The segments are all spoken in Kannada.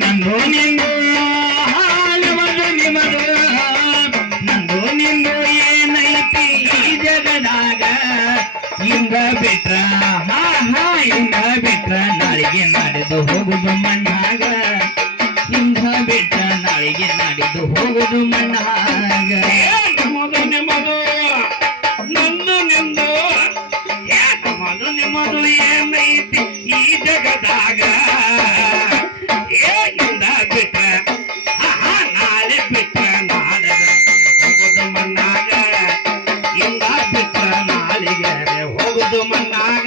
ನಂದು ನಿಂದು ನಿಮದು ನಿಮದು ನಂದು ನಿಂದು ಏನೈತಿ ಈ ಜಗದಾಗ ಹಿಂಗ ಬಿಟ್ರ ಹಿಂಗ ಬಿಟ್ರ ನಾಳಿಗೆ ನಾಡಿದ್ದು ಹೋಗುದು ಮಣ್ಣಾಗ ಹಿಂಗ ಬಿಟ್ರ ನಾಳಿಗೆ ನಾಡಿದ್ದು ಹೋಗುದು ಮಣ್ಣಾಗ ನಿಮ್ಮದು ನಿಮ್ಮದು ನಂದು ನಿಂದು ನಮ್ಮದು ನಿಮ್ಮದು ಏನೈತಿ ಈ ಜಗದಾಗ ಏನಿಂದ ಬಿಟ್ರ ನಾಳೆ ಬಿಟ್ರ ನಾಳೆ ಹೋಗುದು ಮಣ್ಣಾಗ ಇಂದ ಬಿಟ್ರ ನಾಳಿಗೆ ಹೋಗುದು ಮಣ್ಣಾಗ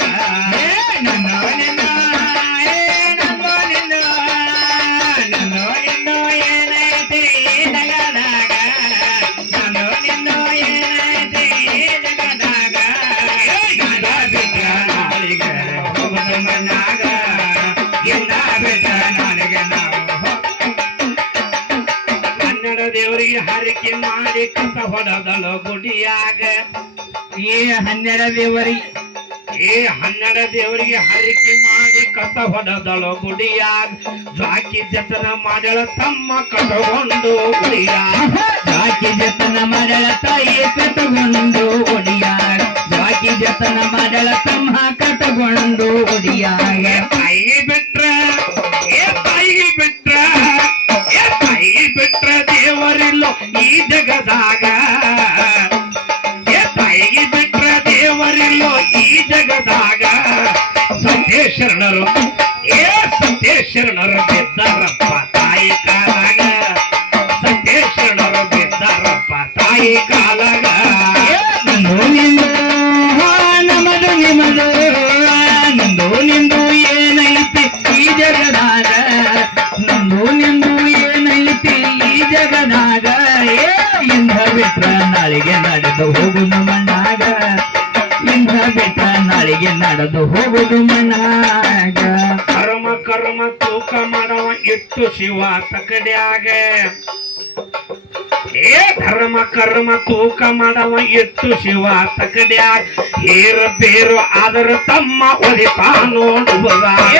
ಏನೈತಿ ಈ ಜಗದಾಗ ನಂದು ನಿಂದು ಏನೈತಿ ಈ ಜಗದಾಗ ಇಂದ ಬಿಟ್ರ ನಾಳಿಗೆ ಹೋಗುದು ಮಣ್ಣಾಗ ಇಂದ ಬಿಟ್ರ ನಾಳೆಗೆ ನಾವು ಕನ್ನಡ ದೇವರಿಗೆ ಹರಿಕೆ ಮಾಡಿ ಕಸ ಹೊಡೆದಲು ಗುಡಿಯಾಗ ಈ 12 ದೇವರಿಗೆ 12 ದೇವರಿಗೆ ಹರಿಕೆ ಮಾಡಿ ಕಸ ಹೊಡೆದಳು ಗುಡಿಯಾಗ ಜಾಕಿ ಜತನ ಮಾಡಳ ತಮ್ಮ ಕಟಗೊಂಡು ಗುಡಿಯಾಗ ಜಾಕಿ ಜತನ ಮಾಡಳ ತಾಯಿ ಕಟಗೊಂಡು ಒಡಿಯಾಗ ಜಾಕಿ ಜತನ ಮಾಡಳ ತಮ್ಮ ಕಟಗೊಂಡು ಒಡಿಯಾಗ ತಾಯಿ ಬಿಟ್ರ ತಾಯಿ ಬಿಟ್ರ ತಾಯಿ ಬಿಟ್ರ ದೇವರಿಲ್ಲೋ ಈ ಜಗದಾಗ ತಾಯಿಗೆ ಬಿಟ್ರ ದೇವರಿಲ್ಲೋ ಈ ಜಗದಾಗ ಸತ್ಯ ಶರಣರು ಸತ್ಯ ಶರಣರು ಬಿದ್ದಾರಪ್ಪ ತಾಯಿ ಕಾಲಾಗ ಸತ್ಯ ಶರಣರು ಬಿದ್ದಾರಪ್ಪ ತಾಯಿ ಕಾಲಾಗ ನಂದು ನಿಂದು ನಮದು ನಿಮದು ನಂದು ನಿಂದು ಏನೈತಿ ಈ ಜಗದಾಗ ನಂದು ನಿಂದು ಏನೈತಿ ಈ ಜಗದಾಗ ಇಂದ ಬಿಟ್ರ ನಾಳಿಗೆ ನಡೆದು ಹೋಗುದು ಮಣ್ಣಾಗ ಇಂದ ಬಿಟ್ರ ನಾಳಿಗೆ ನಡೆದು ಹೋಗುದು ಮಣ್ಣಾಗ ಕರ್ಮ ಕರ್ಮ ತೂಕ ಮಾಡವ ಇಟ್ಟು ಶಿವ ತಕಡ್ಯಾಗ ಧರ್ಮ ಕರ್ಮ ತೂಕ ಮಾಡವ ಇಟ್ಟು ಶಿವ ತಕಡ್ಯಾಗ ಏರು ಬೇರು ಅದರ ತಮ್ಮ ಒದಿತಾ ನೋಡುವುದಾಗ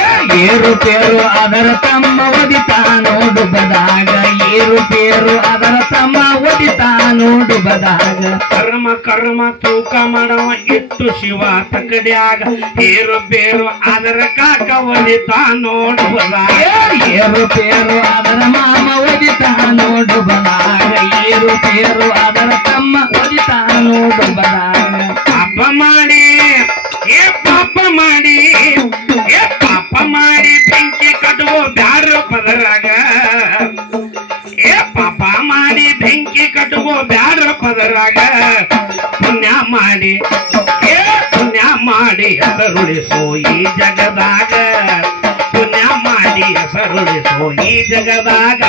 ಏರು ಪೇರು ಅದರ ತಮ್ಮ ಒದಿತಾ ನೋಡುವುದಾಗ ಏರು ಪೇರು ಅದರ ತಮ್ಮ ಒದಿತಾ ನೋಡುವುದಾಗ ಕರ್ಮ ಕರ್ಮ ತೂಕ ಮಾಡವ ಇಟ್ಟು ಶಿವ ತಕಡ್ಯಾಗ ಏರು ಬೇರು ಅದರ ಕಾಕ ಒದಿತಾ ನೋಡುವುದಾಗ ಏರು ಪೇರು ಅದರ ಮಾಮ ಒದಿತಾ ನೋಡುವುದಾಗ ಏರು ಪೇರು ಅದರ ತಮ್ಮ ಒದಿತಾ ನೋಡುವುದಾಗ ಪಾಪ ಮಾಡಿ ಪಾಪ ಮಾಡಿ ಪಾಪ ಮಾಡಿ ಬೆಂಕಿ ಕಟ್ಟುವ ಬ್ಯಾರ ಪದರಾಗ ಪಾಪ ಮಾಡಿ ಬೆಂಕಿ ಕಟ್ಟುವ ಬ್ಯಾರ ಪದರಾಗ ಪುಣ್ಯ ಮಾಡಿ ಪುಣ್ಯ ಮಾಡಿ ಹೆಸರುಳಿಸೋ ಈ ಜಗದಾಗ ಪುಣ್ಯ ಮಾಡಿ ಹೆಸರುಳಿಸೋ ಈ ಜಗದಾಗ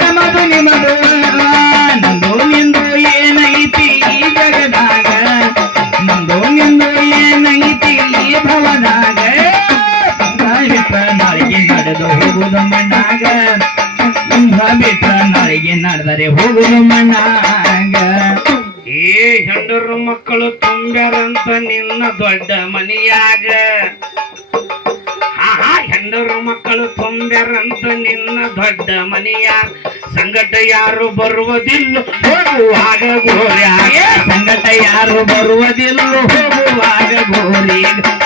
ನಮದು ನಿಮದು ನಂದು ನಿಂದು ಏನೈತಿ ಈ ಜಗದಾಗ ನಂದು ನಿಂದು ಏನೈತಿ ಈ ಭವದಾಗ ಬಿಟ್ರ ನಾಳಿಗೆ ನಡೆದು ಹೋಗುದು ಮಣ್ಣಾಗ ಇಂದ ಬಿಟ್ರ ನಾಳಿಗೆ ನಡೆದರೆ ಹೋಗುದು ಮಣ್ಣಾಗ ಹೆಂಡರು ಮಕ್ಕಳು ತುಂಬ್ಯಾರಂತ ನಿನ್ನ ದೊಡ್ಡ ಮನೆಯಾಗ ಹೆಂಡರು ಮಕ್ಕಳು ತುಂಬ್ಯಾರಂತ ನಿನ್ನ ದೊಡ್ಡ ಮನೆಯಾಗ ಸಂಗಟ ಯಾರು ಬರುವುದಿಲ್ಲ ಹೋಗುವಾಗ ಗೋರ್ಯಾಗ ಸಂಗಟ ಯಾರು ಬರುವುದಿಲ್ಲ ಹೋಗುವಾಗ ಗೋರಿ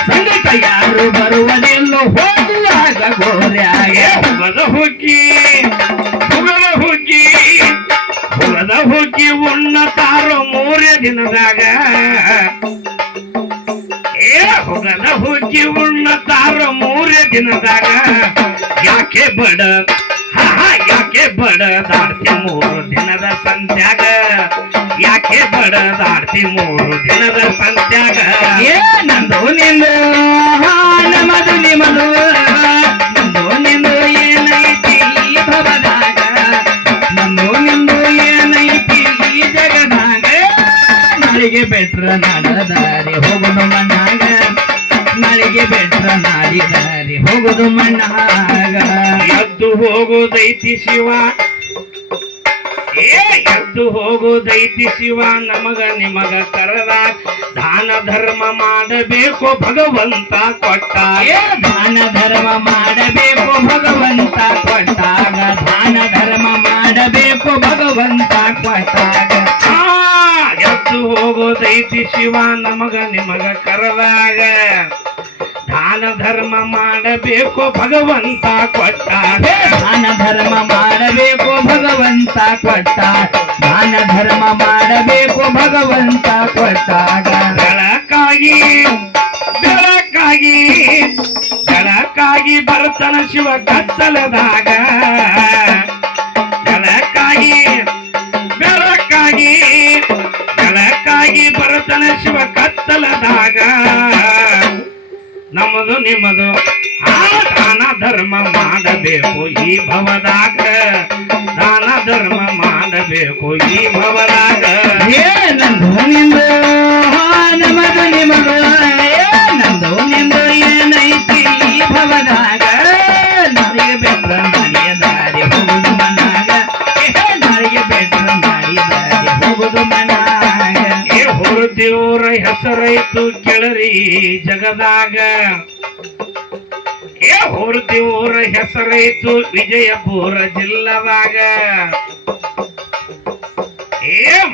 ಸಂಗಟ ಯಾರು ಬರುವುದಿಲ್ಲ ಹೋಗುವಾಗ ಗೋರ್ಯಾಗ ಹುಗದ ಹುಗ್ಗಿ ಹುಗದ ಹುಗ್ಗಿ ಹುಗದ ಹುಗ್ಗಿ ಉಣ್ಣತಾರೋ 3 ದಿನದಾಗ ಹುಗದ ಹುಗ್ಗಿ ಉಣ್ಣತಾರೋ 3 ದಿನದಾಗ ಯಾಕೆ ಬಡ ಯಾಕೆ ಬಡದಾಡ್ತಿ 3 ದಿನದ ಸಂತ್ಯಾಗ ಯಾಕೆ ಬಡದಾಡ್ತಿ 3 ದಿನದ ಸಂತ್ಯಾಗ ನಂದು ನಿಂದು ನಮದು ನಿಮದು ನಂದು ನಿಂದು ಏನೈತಿ ಈ ಭವದಾಗ ನಂದು ನಿಂದು ಏನೈತಿ ಈ ಜಗದಾಗ ನಾಳಿಗೆ ಬೆಟ್ರ ನಡೆದಾರಿ ಹೋಗುದು ಮಣ್ಣಾಗ ನಾಳಿಗೆ ಬೆಟ್ರ ನಾಡಿದಾರಿ ಹೋಗುದು ಮಣ್ಣಾಗ ಎದ್ದು ಹೋಗುದೈತಿ ಶಿವ ಎದ್ದು ಎದ್ದು ಹೋಗುದೈತಿ ಶಿವ ನಮಗ ನಿಮಗ ಕರದಾಗ ದಾನ ಧರ್ಮ ಮಾಡಬೇಕು ಭಗವಂತ ಕೊಟ್ಟ ದಾನ ಧರ್ಮ ಮಾಡಬೇಕು ಭಗವಂತ ಕೊಟ್ಟಾಗ ದಾನ ಧರ್ಮ ಮಾಡಬೇಕು ಭಗವಂತ ಕೊಟ್ಟಾಗ ಎದ್ದು ಹೋಗೋದೈತಿ ಶಿವ ನಮಗ ನಿಮಗ ಕರದಾಗ ದಾನ ಧರ್ಮ ಮಾಡಬೇಕು ಭಗವಂತ ಕೊಟ್ಟಾಗ ದಾನ ಧರ್ಮ ಮಾಡಬೇಕು ಭಗವಂತ ಕೊಟ್ಟಾಗ ದಾನ ಧರ್ಮ ಮಾಡಬೇಕು ಭಗವಂತ ಕೊಟ್ಟಾಗ ಬೆಳಕಾಗಿ ಬೆಳಕಾಗಿ ಬೆಳಕಾಗಿ ಬರ್ತನ ಶಿವ ಕತ್ತಲದಾಗ ಬೆಳಕಾಗಿ ಬೆಳಕಾಗಿ ಬೆಳಕಾಗಿ ಬರ್ತನ ಶಿವ ಕತ್ತಲದಾಗ ನಮ್ಮದು ನಿಮ್ಮದು ಆ ದಾನ ಧರ್ಮ ಮಾಡಬೇಕು ಈ ಭವದಾಗ ದಾನ ಧರ್ಮ ಮಾಡಬೇಕು ಈ ಭವದಾಗ ನಂದು ನಿಂದು ನಮದು ನಿಮದು ನಂದು ನಿಂದು ಏನೈತಿ ಈ ಭವದಾಗ ನನಗೆ ಬೆಟ್ರ ಮನೆಯ ದಾರಿ ಹೋಗುದು ಮನಾಗ ನನಗೆ ಬೆಟ್ರ ಮನೆಯ ದಾರಿ ಹೋಗುದು ಮನಾಗ ದೇವರ ಹೆಸರೈತು ಕೆಳರಿ ಜಗದಾಗ ದೇವರ ಹೆಸರೈತು ವಿಜಯಪುರ ಜಿಲ್ಲದಾಗ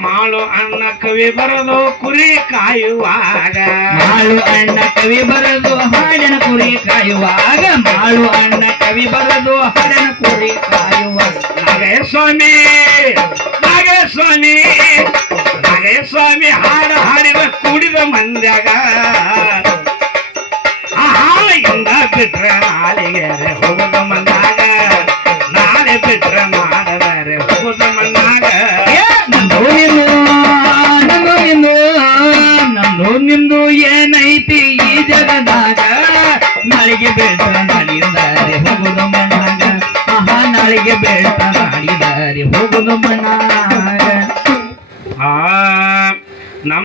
ಮಾಳು ಅಣ್ಣ ಕವಿ ಬರದು ಕುರಿ ಕಾಯುವಾಗ ಮಾಳು ಅಣ್ಣ ಕವಿ ಬರದು ಹಾಡಿನ ಕುರಿ ಕಾಯುವಾಗ ಮಾಳು ಅಣ್ಣ ಕವಿ ಬರದು ಹಾಡಿನ ಕುರಿ ಕಾಯುವಾಗ ನಾಗೇಸ್ವಾಮಿ ನಾಗೇಸ್ವಾಮಿ ನಾಗೇಸ್ವಾಮಿ ಹಾಡು ಹಾಡಿದ ಕೂಡಿದ ಮಂದ್ಯಾಗ ಇಂದ ಬಿಟ್ರೆ ನಾಳೆಗೆ ಹೋಗುದ ಮನ್ನಾಗ ನಾಳೆ ಬಿಟ್ರೆ ಮಾಡದರೆ ಹೋಗುದ ಮನ್ನಾಗ ನಂದು ನಿಂದು ಏನೈತಿ ಈ ಜಗದಾಗ ನಾಳಿಗೆ ಬೇಟ ನಾಡಿದಾರೆ ಹೋಗುದು ಮನಾಗ ನಾಳಿಗೆ ಬೇಟ ನಾಡಿದಾರೆ ಹೋಗುದು ಮನಾಗ